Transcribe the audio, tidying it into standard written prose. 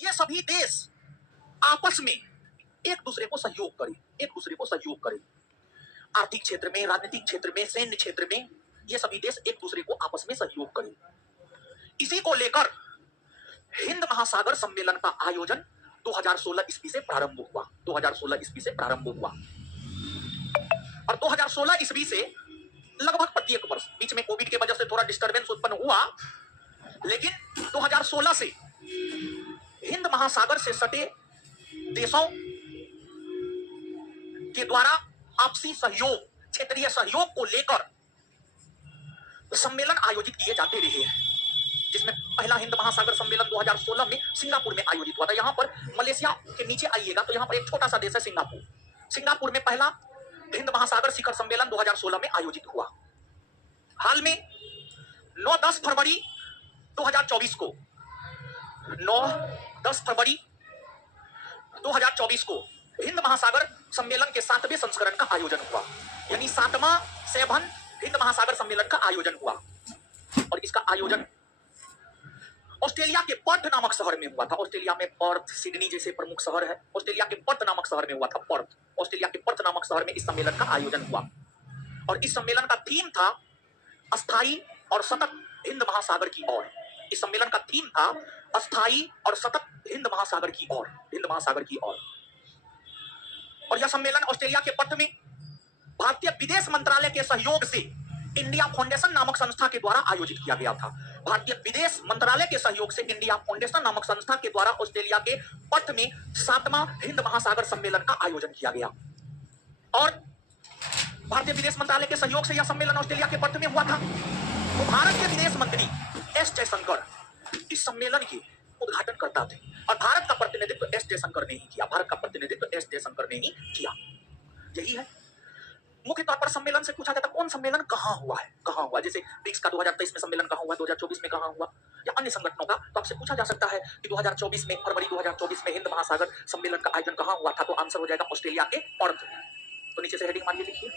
ये सभी देश आपस में एक दूसरे को सहयोग करें, एक दूसरे को सहयोग करें। आर्थिक क्षेत्र में, राजनीतिक क्षेत्र में, सैन्य क्षेत्र में ये सभी देश एक दूसरे को आपस में सहयोग करें। इसी को लेकर हिंद महासागर सम्मेलन का आयोजन 2016 ईस्वी से प्रारंभ हुआ। 2016 ईस्वी से प्रारंभ हुआ और 2016 ईस्वी से लगभग प्रत्येक वर्ष, बीच में कोविड की वजह से थोड़ा डिस्टरबेंस उत्पन्न हुआ, लेकिन 2016 से हिंद महासागर से सटे देशों के द्वारा आपसी सहयोग, क्षेत्रीय सहयोग को लेकर सम्मेलन आयोजित किए जाते रहे हैं, जिसमें पहला हिंद महासागर सम्मेलन 2016 में सिंगापुर में आयोजित हुआ था। यहां पर मलेशिया के नीचे आइएगा तो यहां पर एक छोटा सा देश है सिंगापुर। सिंगापुर में पहला हिंद महासागर शिखर सम्मेलन 2016 में आयोजित हुआ। हाल में 9-10 फरवरी 2024 को 9-10 फरवरी 2024 को हिंद महासागर सम्मेलन के 7वें संस्करण का आयोजन हुआ, यानी 7वां हिंद महासागर सम्मेलन का आयोजन हुआ। और इसका आयोजन ऑस्ट्रेलिया के पर्थ नामक शहर में हुआ था। ऑस्ट्रेलिया में पर्थ, सिडनी जैसे प्रमुख शहर है। ऑस्ट्रेलिया के पर्थ नामक शहर में हुआ था। पर्थ, ऑस्ट्रेलिया के पर्थ नामक शहर में इस सम्मेलन का आयोजन हुआ और इस सम्मेलन का थीम था अस्थायी और सतत हिंद महासागर की ओर। इस सम्मेलन का थीम था अस्थायी और सतत हिंद महासागर की ओर, हिंद महासागर की ओर। और यह सम्मेलन ऑस्ट्रेलिया के पर्थ में भारतीय विदेश मंत्रालय के सहयोग से इंडिया फाउंडेशन नामक संस्था के द्वारा आयोजित किया गया था। भारतीय विदेश मंत्रालय के सहयोग से इंडिया फाउंडेशन नामक संस्था के द्वारा ऑस्ट्रेलिया के पर्थ में 7वां हिंद महासागर सम्मेलन का आयोजन किया गया। और भारतीय विदेश मंत्रालय के सहयोग से यह सम्मेलन ऑस्ट्रेलिया के पर्थ में हुआ था। तो भारत के विदेश मंत्री एस जयशंकर इस सम्मेलन के उद्घाटन करता थे और भारत का प्रतिनिधित्व एस जयशंकर ने ही किया। भारत का प्रतिनिधित्व एस जयशंकर ने ही किया। यही है मुख्य तौर पर। सम्मेलन से पूछा जाता कौन सम्मेलन कहां हुआ है, कहां हुआ, जैसे ब्रिक्स का 2023 में सम्मेलन कहां हुआ, 2024 में कहां हुआ, या अन्य संगठनों का, तो आपसे पूछा जा सकता है कि 2024 में, फरवरी 2024 में हिंद महासागर सम्मेलन का आयोजन कहां हुआ था, तो आंसर हो जाएगा ऑस्ट्रेलिया के पर्थ। तो नीचे से हेडिंग मारिए, लिखिए